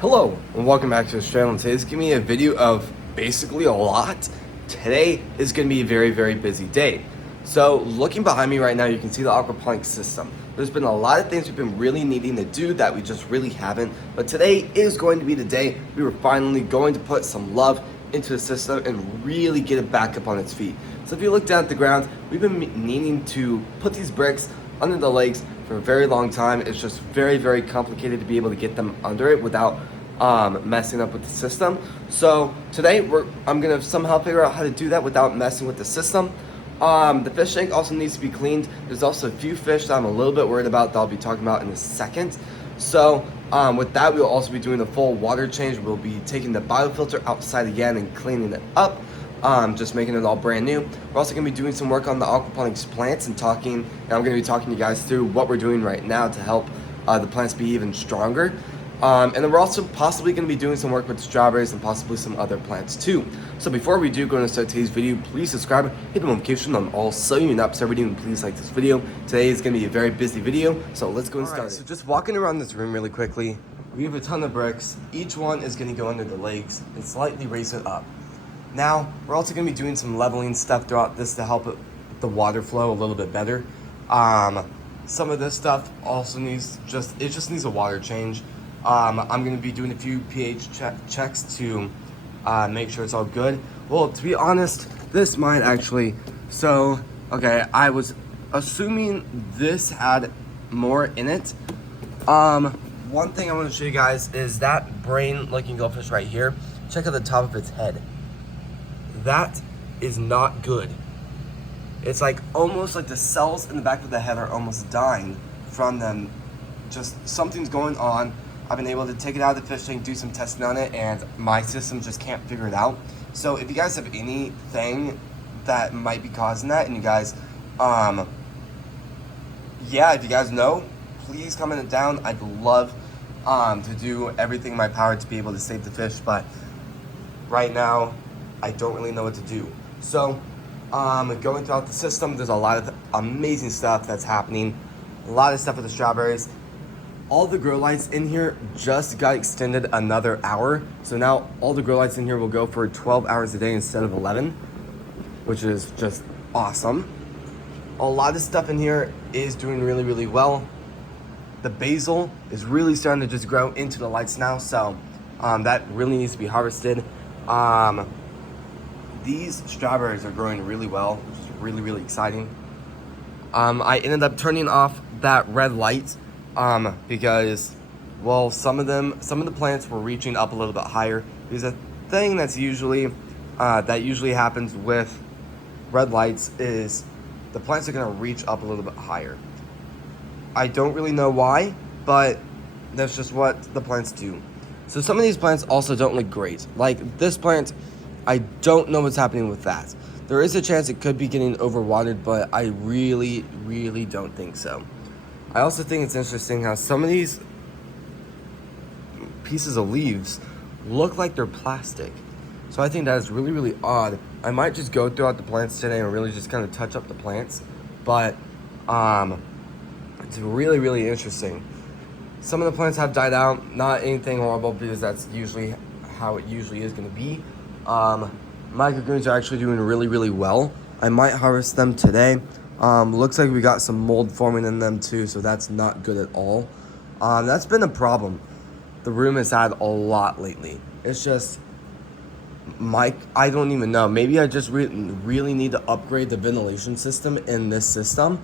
Hello and welcome back to this channel. Today's gonna be a video of basically a lot. Today is gonna be a very busy day. So looking behind me right now, you can see the aquaponics system. There's been a lot of things we've been really needing to do that we just really haven't, but today is going to be the day we were finally going to put some love into the system and really get it back up on its feet. So if you look down at the ground, we've been needing to put these bricks under the legs for a very long time. It's just very complicated to be able to get them under it without messing up with the system. So today I'm gonna somehow figure out how to do that without messing with the system. The fish tank also needs to be cleaned. There's also a few fish that I'm a little bit worried about that I'll be talking about in a second. So with that, we'll also be doing a full water change. We'll be taking the biofilter outside again and cleaning it up. Just making it all brand new. We're also going to be doing some work on the aquaponics plants and I'm going to be talking to you guys through what we're doing right now to help the plants be even stronger. And then we're also possibly going to be doing some work with strawberries and possibly some other plants too. So before we do go into start today's video, please subscribe, hit the notification on all so you're not missing every video, and please like this video. Today is going to be a very busy video, so let's go and start. So just walking around this room really quickly, we have a ton of bricks. Each one is going to go under the legs and slightly raise it up. Now, we're also going to be doing some leveling stuff throughout this to help the water flow a little bit better. Some of this stuff also needs needs a water change. I'm going to be doing a few pH checks to make sure it's all good. Well, to be honest, this might actually... So, okay, I was assuming this had more in it. One thing I want to show you guys is that brain-looking goldfish right here. Check out the top of its head. That is not good. It's like almost like the cells in the back of the head are almost dying from them. Just something's going on. I've been able to take it out of the fish tank, do some testing on it, and my system just can't figure it out. So if you guys have anything that might be causing that, and you guys, if you guys know, please comment it down. I'd love to do everything in my power to be able to save the fish, but right now, I don't really know what to do. So, going throughout the system, there's a lot of amazing stuff that's happening. A lot of stuff with the strawberries. All the grow lights in here just got extended another hour. So now all the grow lights in here will go for 12 hours a day instead of 11, which is just awesome. A lot of stuff in here is doing really well. The basil is really starting to just grow into the lights now. So that really needs to be harvested. These strawberries are growing really well, which is really exciting. I ended up turning off that red light because, well, some of the plants were reaching up a little bit higher. There's a thing that's usually happens with red lights is the plants are gonna reach up a little bit higher. I don't really know why, but that's just what the plants do. So some of these plants also don't look great. Like this plant, I don't know what's happening with that. There is a chance it could be getting overwatered, but I really don't think so. I also think it's interesting how some of these pieces of leaves look like they're plastic. So I think that is really odd. I might just go throughout the plants today and really just kind of touch up the plants, but it's really interesting. Some of the plants have died out, not anything horrible because that's usually how it usually is going to be. Microgreens are actually doing really well. I might harvest them today. Looks like we got some mold forming in them too, so that's not good at all. That's been a problem the room has had a lot lately. It's just, I don't even know. Maybe I just really need to upgrade the ventilation system in this system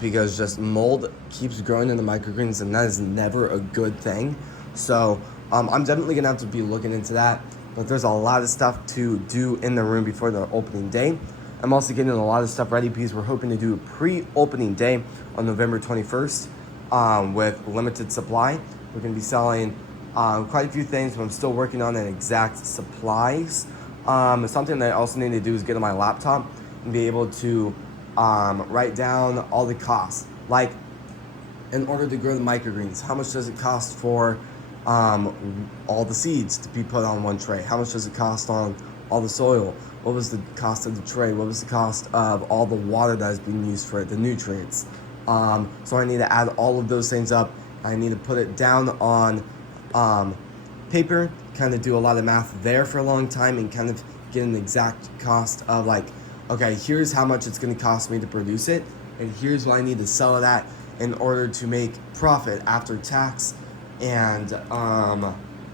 because just mold keeps growing in the microgreens, and that is never a good thing. So I'm definitely gonna have to be looking into that. But there's a lot of stuff to do in the room before the opening day. I'm also getting a lot of stuff ready because we're hoping to do a pre-opening day on November 21st with limited supply. We're going to be selling quite a few things, but I'm still working on an exact supplies. Something that I also need to do is get on my laptop and be able to write down all the costs. Like, in order to grow the microgreens, how much does it cost for all the seeds to be put on one tray? How much does it cost on all the soil? What was the cost of the tray? What was the cost of all the water that is being used for it, the nutrients? So I need to add all of those things up. I need to put it down on paper, kind of do a lot of math there for a long time, and kind of get an exact cost of like, okay, here's how much it's going to cost me to produce it, and here's what I need to sell it at in order to make profit after tax and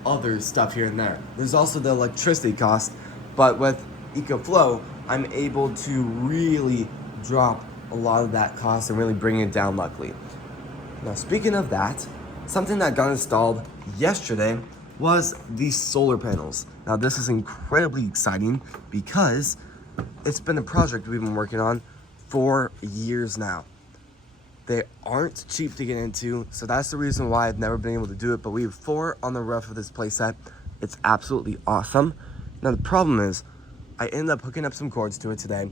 other stuff here and there. There's also the electricity cost, but with EcoFlow, I'm able to really drop a lot of that cost and really bring it down, luckily. Now, speaking of that, something that got installed yesterday was these solar panels. Now, this is incredibly exciting because it's been a project we've been working on for years now. They aren't cheap to get into, so that's the reason why I've never been able to do it, but we have 4 on the roof of this playset. It's absolutely awesome. Now, the problem is, I ended up hooking up some cords to it today.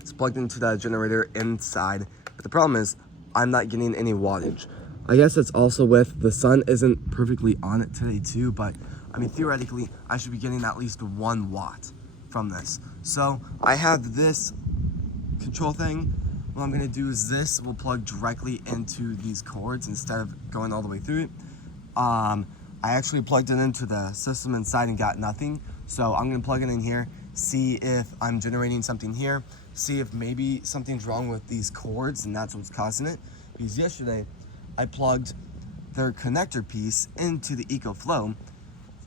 It's plugged into the generator inside, but the problem is, I'm not getting any wattage. I guess it's also with the sun isn't perfectly on it today too, but I mean, theoretically, I should be getting at least 1 watt from this. So I have this control thing. What I'm gonna do is this will plug directly into these cords instead of going all the way through it. I actually plugged it into the system inside and got nothing. So I'm gonna plug it in here, see if I'm generating something here, see if maybe something's wrong with these cords and that's what's causing it. Because yesterday I plugged their connector piece into the EcoFlow,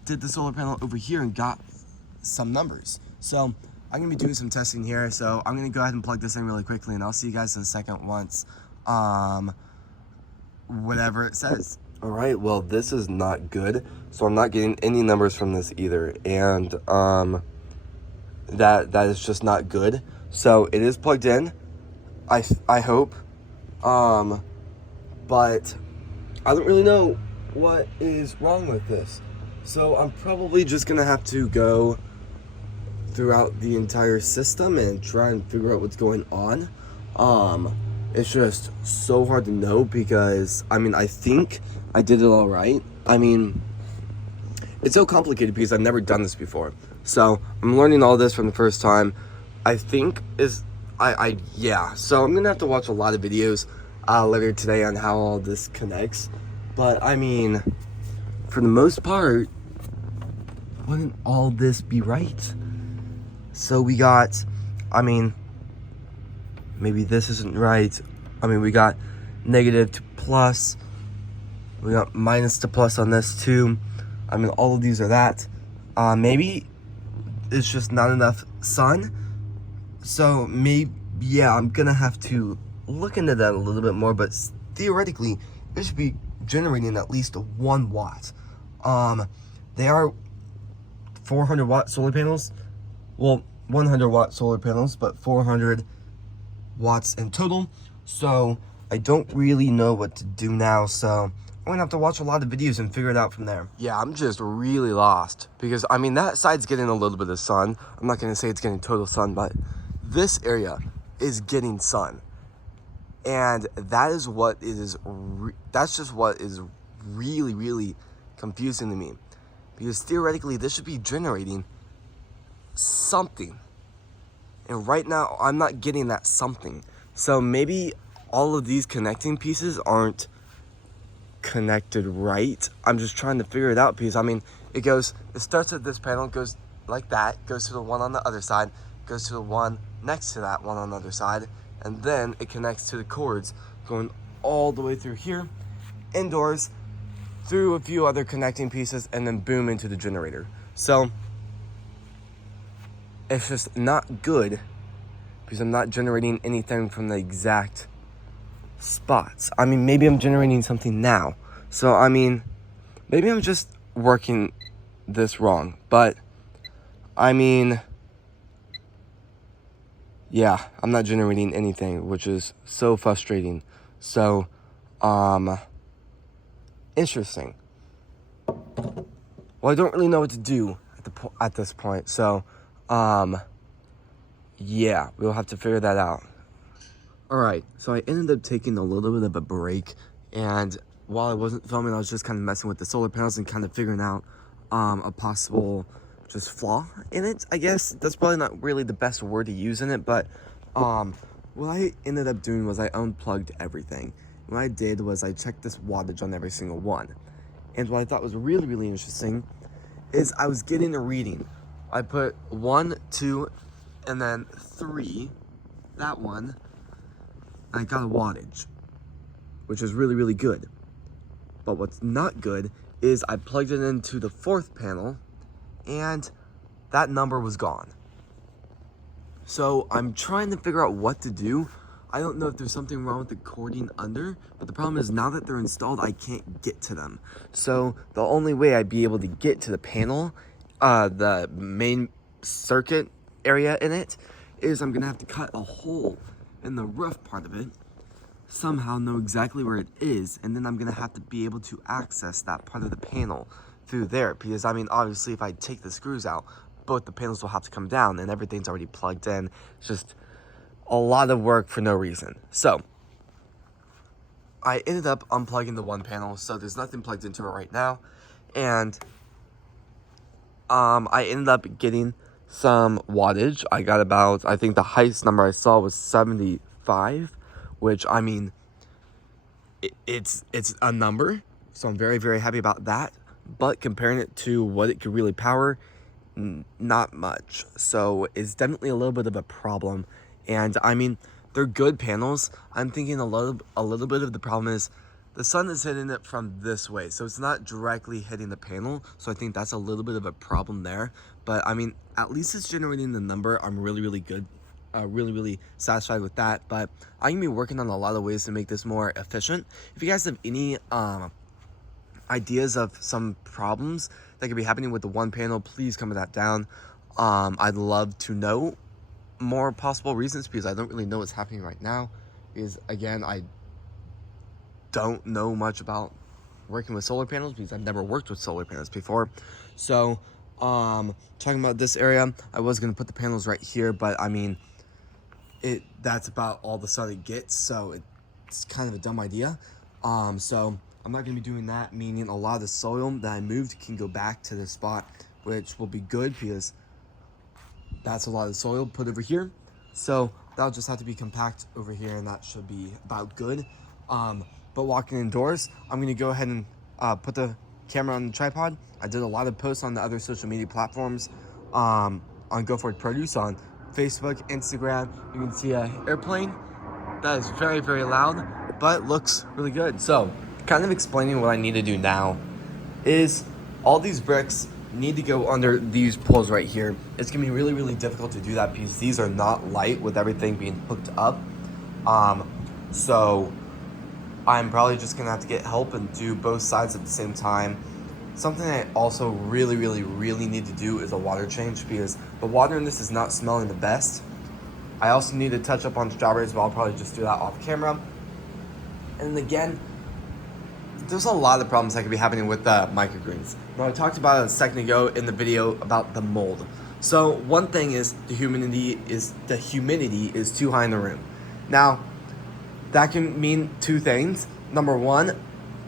did the solar panel over here and got some numbers. So I'm gonna be doing some testing here, so I'm gonna go ahead and plug this in really quickly, and I'll see you guys in a second once whatever it says. All right, well, this is not good, so I'm not getting any numbers from this either, and that is just not good. So it is plugged in, I hope, but I don't really know what is wrong with this. So I'm probably just gonna have to go throughout the entire system and try and figure out what's going on. It's just so hard to know because, I mean, I think I did it all right. I mean, it's so complicated because I've never done this before. So I'm learning all this from the first time. I think yeah. So I'm gonna have to watch a lot of videos later today on how all this connects. But I mean, for the most part, wouldn't all this be right? So we got, I mean, maybe this isn't right. I mean, we got negative to plus. We got minus to plus on this too. I mean, all of these are that. Maybe it's just not enough sun. So maybe, yeah, I'm gonna have to look into that a little bit more, but theoretically, it should be generating at least 1 watt. They are 400 watt solar panels. Well, 100 watt solar panels, but 400 watts in total. So I don't really know what to do now. So I'm gonna have to watch a lot of videos and figure it out from there. Yeah, I'm just really lost because I mean, that side's getting a little bit of sun. I'm not gonna say it's getting total sun, but this area is getting sun. And that is what is, that's just what is really, really confusing to me. Because theoretically, this should be generating something. And right now, I'm not getting that something. So maybe all of these connecting pieces aren't connected right. I'm just trying to figure it out because, I mean, it starts at this panel, goes like that, goes to the one on the other side, goes to the one next to that one on the other side, and then it connects to the cords going all the way through here, indoors, through a few other connecting pieces, and then boom into the generator. So it's just not good because I'm not generating anything from the exact spots. I mean, maybe I'm generating something now. So, I mean, maybe I'm just working this wrong. But, I mean, yeah, I'm not generating anything, which is so frustrating. So, interesting. Well, I don't really know what to do at this point. So, yeah, we'll have to figure that out. All right, so I ended up taking a little bit of a break, and while I wasn't filming, I was just kind of messing with the solar panels and kind of figuring out a possible just flaw in it, I guess. That's probably not really the best word to use in it, but what I ended up doing was I unplugged everything. What I did was I checked this wattage on every single one. And what I thought was really, really interesting is I was getting a reading. I put 1, 2, and then 3, that one, I got a wattage, which is really, really good. But what's not good is I plugged it into the 4th panel and that number was gone. So I'm trying to figure out what to do. I don't know if there's something wrong with the cording under, but the problem is now that they're installed, I can't get to them. So the only way I'd be able to get to the panel, the main circuit area in it, is I'm gonna have to cut a hole in the roof part of it, somehow know exactly where it is, and then I'm gonna have to be able to access that part of the panel through there, because I mean, obviously if I take the screws out, both the panels will have to come down and everything's already plugged in. It's just a lot of work for no reason. So I ended up unplugging the one panel, so there's nothing plugged into it right now, and I ended up getting some wattage. I got about, I think the highest number I saw was 75, which I mean, it's a number, so I'm very, very happy about that. But comparing it to what it could really power, not much. So it's definitely a little bit of a problem. And I mean, they're good panels. I'm thinking a little bit of the problem is the sun is hitting it from this way, so it's not directly hitting the panel. So I think that's a little bit of a problem there. But I mean, at least it's generating the number. I'm really, really good. Really satisfied with that. But I'm gonna be working on a lot of ways to make this more efficient. If you guys have any ideas of some problems that could be happening with the one panel, please comment that down. I'd love to know more possible reasons, because I don't really know what's happening right now, because again, I don't know much about working with solar panels because I've never worked with solar panels before. So talking about this area, I was going to put the panels right here, but I mean, that's about all the sun it gets, so it's kind of a dumb idea. So I'm not going to be doing that, meaning a lot of the soil that I moved can go back to this spot, which will be good because that's a lot of soil put over here. So that'll just have to be compact over here, and that should be about good. But walking indoors, I'm going to go ahead and put the camera on the tripod. I did a lot of posts on the other social media platforms, on Go For It Produce, on Facebook, Instagram. You can see an airplane that is very, very loud, but looks really good. So kind of explaining what I need to do now is all these bricks need to go under these poles right here. It's gonna be really, really difficult to do that because these are not light with everything being hooked up. So I'm probably just gonna have to get help and do both sides at the same time. Something I also really, really, really need to do is a water change, because the water in this is not smelling the best. I also need to touch up on strawberries, but I'll probably just do that off camera. And again, there's a lot of problems that could be happening with microgreens. Now, I talked about it a second ago in the video about the mold. So one thing is the humidity is too high in the room. Now, that can mean two things. Number one,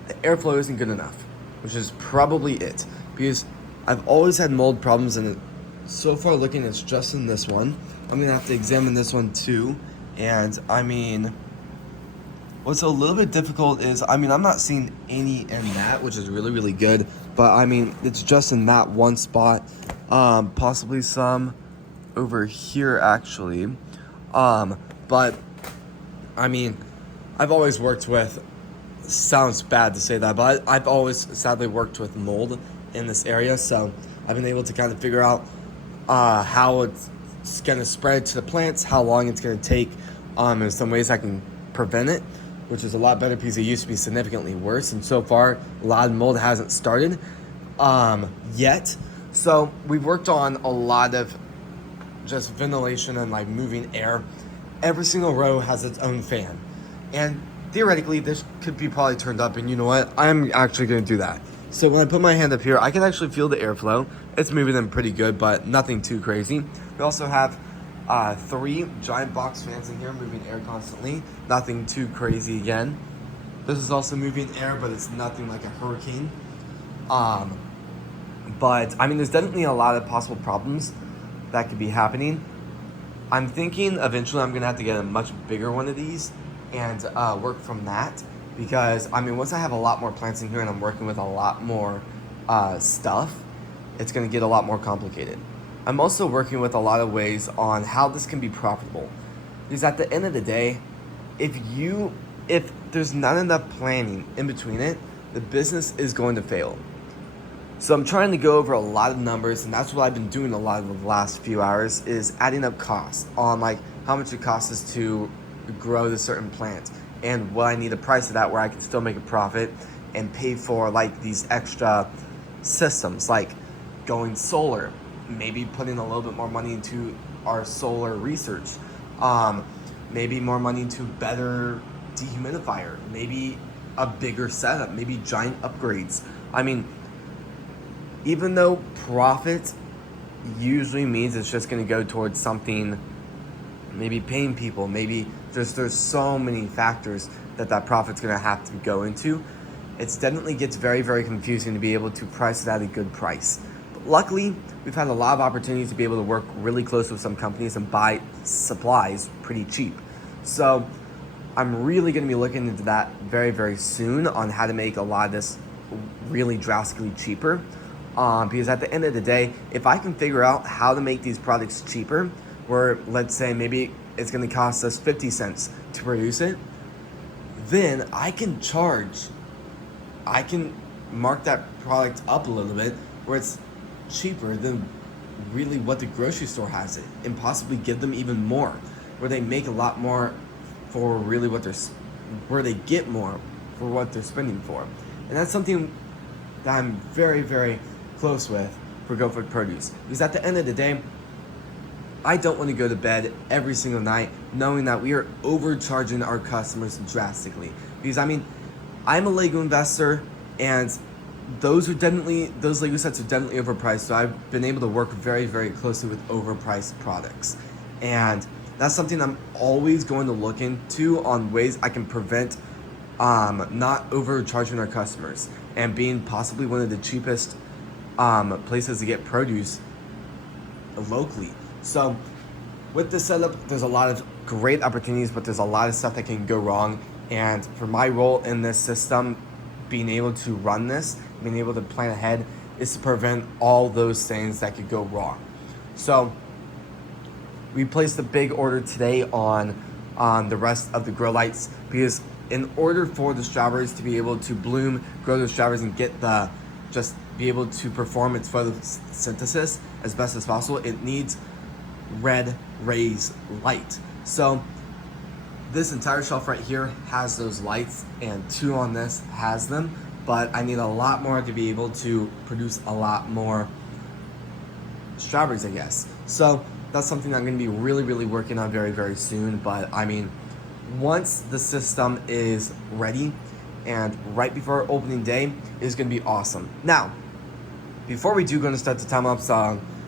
the airflow isn't good enough, which is probably it, because I've always had mold problems, and so far looking, it's just in this one. I'm gonna have to examine this one too. And I mean, what's a little bit difficult is, I mean, I'm not seeing any in that, which is really, really good. But I mean, it's just in that one spot. Possibly some over here actually. But I mean, I've always worked with, sounds bad to say that, but I've always sadly worked with mold in this area. So I've been able to kind of figure out how it's gonna spread to the plants, how long it's gonna take. In some ways I can prevent it, which is a lot better because it used to be significantly worse. And so far, a lot of mold hasn't started yet. So we've worked on a lot of just ventilation and like moving air. Every single row has its own fan. And theoretically, this could be probably turned up, and you know what? I'm actually gonna do that. So when I put my hand up here, I can actually feel the airflow. It's moving them pretty good, but nothing too crazy. We also have 3 giant box fans in here moving air constantly. Nothing too crazy again. This is also moving air, but it's nothing like a hurricane. But I mean, there's definitely a lot of possible problems that could be happening. I'm thinking eventually I'm gonna have to get a much bigger one of these and work from that, because I mean, once I have a lot more plants in here and I'm working with a lot more stuff, it's going to get a lot more complicated. I'm also working with a lot of ways on how this can be profitable. Because at the end of the day, if there's not enough planning in between it, the business is going to fail. So I'm trying to go over a lot of numbers, and that's what I've been doing a lot of the last few hours, is adding up costs on like how much it costs us to grow the certain plant and what I need to price it at where I can still make a profit and pay for like these extra systems, like going solar, maybe putting a little bit more money into our solar research, maybe more money into better dehumidifier, maybe a bigger setup, maybe giant upgrades. I mean, even though profit usually means it's just going to go towards something, maybe paying people, maybe just there's so many factors that profit's going to have to go into. It definitely gets very, very confusing to be able to price it at a good price. But luckily, we've had a lot of opportunities to be able to work really close with some companies and buy supplies pretty cheap. So I'm really going to be looking into that very, very soon on how to make a lot of this really drastically cheaper. Because at the end of the day, if I can figure out how to make these products cheaper, where let's say maybe it's going to cost us 50 cents to produce it, then I can mark that product up a little bit where it's cheaper than really what the grocery store has it, and possibly give them even more, where they make a lot more for really where they get more for what they're spending for. And that's something that I'm very, very close with for Go Food Produce. Because at the end of the day, I don't want to go to bed every single night knowing that we are overcharging our customers drastically. Because I mean, I'm a Lego investor, and those Lego sets are definitely overpriced. So I've been able to work very, very closely with overpriced products. And that's something I'm always going to look into on ways I can prevent not overcharging our customers and being possibly one of the cheapest places to get produce locally. So with this setup, there's a lot of great opportunities, but there's a lot of stuff that can go wrong. And for my role in this system, being able to run this, being able to plan ahead, is to prevent all those things that could go wrong. So we placed a big order today on the rest of the grow lights, because in order for the strawberries to be able to bloom, grow the strawberries, and just be able to perform its photosynthesis as best as possible, it needs red rays light. So this entire shelf right here has those lights, and 2 on this has them, but I need a lot more to be able to produce a lot more strawberries, I guess. So that's something I'm going to be really, really working on very, very soon. But I mean, once the system is ready and right before opening day, is going to be awesome. Now, before we do going to start the time lapse,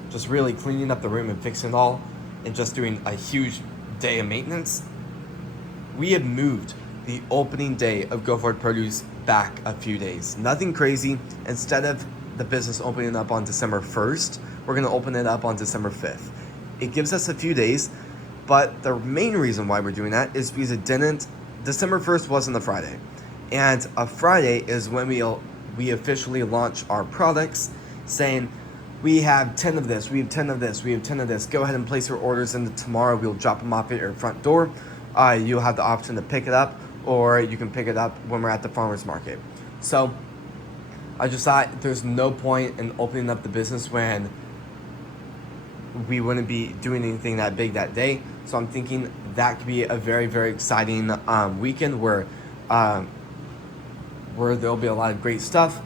just really cleaning up the room and fixing it all, and just doing a huge day of maintenance, we have moved the opening day of Go Forward Produce back a few days. Nothing crazy. Instead of the business opening up on December 1st, we're going to open it up on December 5th. It gives us a few days, but the main reason why we're doing that is because December 1st wasn't a Friday. And a Friday is when we officially launch our products, saying, we have 10 of this, we have 10 of this, we have 10 of this. Go ahead and place your orders, and tomorrow we'll drop them off at your front door. You'll have the option to pick it up, or you can pick it up when we're at the farmer's market. So I just thought there's no point in opening up the business when we wouldn't be doing anything that big that day. So I'm thinking that could be a very, very exciting weekend where there'll be a lot of great stuff.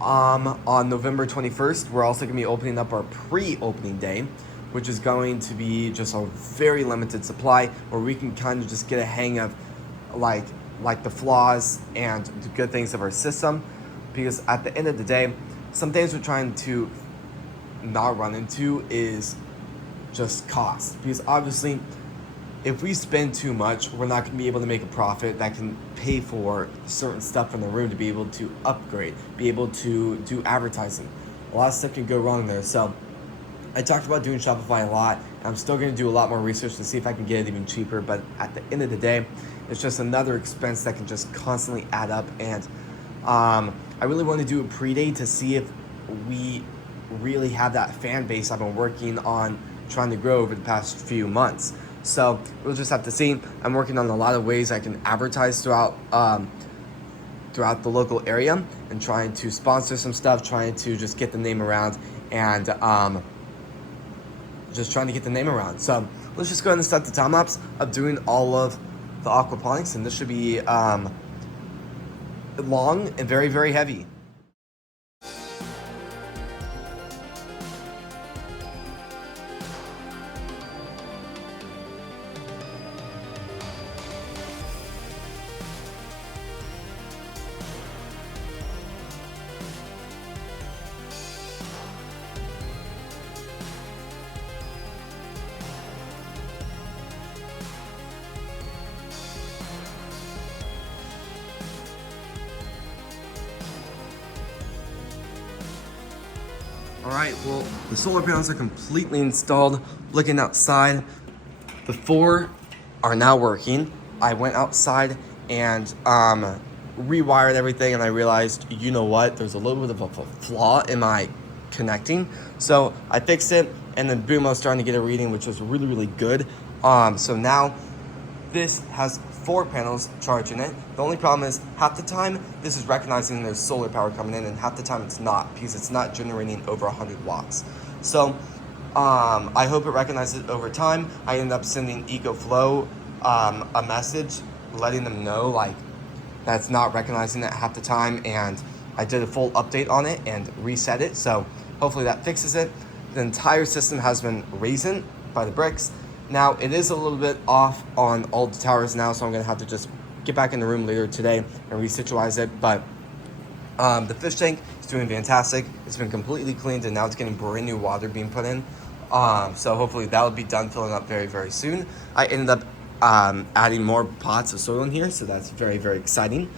On November 21st, we're also going to be opening up our pre-opening day, which is going to be just a very limited supply where we can kind of just get a hang of like the flaws and the good things of our system. Because at the end of the day, some things we're trying to not run into is just cost. Because obviously, if we spend too much, we're not going to be able to make a profit that can pay for certain stuff in the room to be able to upgrade, be able to do advertising. A lot of stuff can go wrong there. So I talked about doing Shopify a lot. And I'm still going to do a lot more research to see if I can get it even cheaper. But at the end of the day, it's just another expense that can just constantly add up. And I really want to do a pre-day to see if we really have that fan base I've been working on trying to grow over the past few months. So we'll just have to see. I'm working on a lot of ways I can advertise throughout the local area, and trying to sponsor some stuff, trying to just get the name around, and just trying to get the name around. So let's just go ahead and start the time lapse of doing all of the aquaponics, and this should be long and very, very heavy. Alright, well, the solar panels are completely installed. Looking outside, the 4 are now working. I went outside and rewired everything, and I realized, you know what, there's a little bit of a flaw in my connecting. So I fixed it, and then boom, I was starting to get a reading, which was really, really good. So now this has 4 panels charging it. The only problem is, half the time this is recognizing there's solar power coming in, and half the time it's not, because it's not generating over 100 watts. So I hope it recognizes it over time. I ended up sending EcoFlow a message letting them know like that's not recognizing it half the time, and I did a full update on it and reset it, so hopefully that fixes it. The entire system has been raised by the bricks. Now, it is a little bit off on all the towers now, so I'm going to have to just get back in the room later today and resitualize it. But the fish tank is doing fantastic. It's been completely cleaned, and now it's getting brand new water being put in. So hopefully that will be done filling up very, very soon. I ended up adding more pots of soil in here, so that's very, very exciting.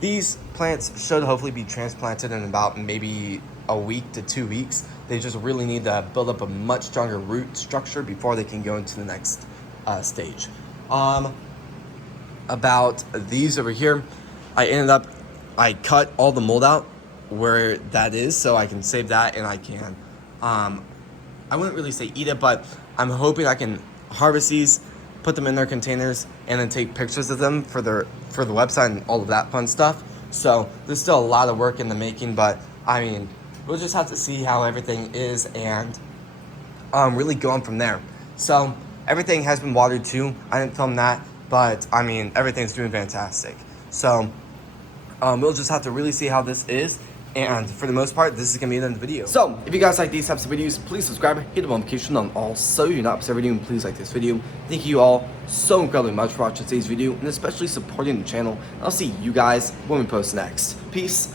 These plants should hopefully be transplanted in about maybe a week to 2 weeks. They just really need to build up a much stronger root structure before they can go into the next stage. About these over here, I cut all the mold out where that is, so I can save that, and I can, I wouldn't really say eat it, but I'm hoping I can harvest these, put them in their containers, and then take pictures of them for the website and all of that fun stuff. So there's still a lot of work in the making, but I mean, we'll just have to see how everything is and really go on from there. So everything has been watered too. I didn't film that, but I mean, everything's doing fantastic. So we'll just have to really see how this is. And for the most part, this is going to be the end of the video. So, if you guys like these types of videos, please subscribe, hit the notification on all so you're not missing every video, and please like this video. Thank you all so incredibly much for watching today's video, and especially supporting the channel. I'll see you guys when we post next. Peace.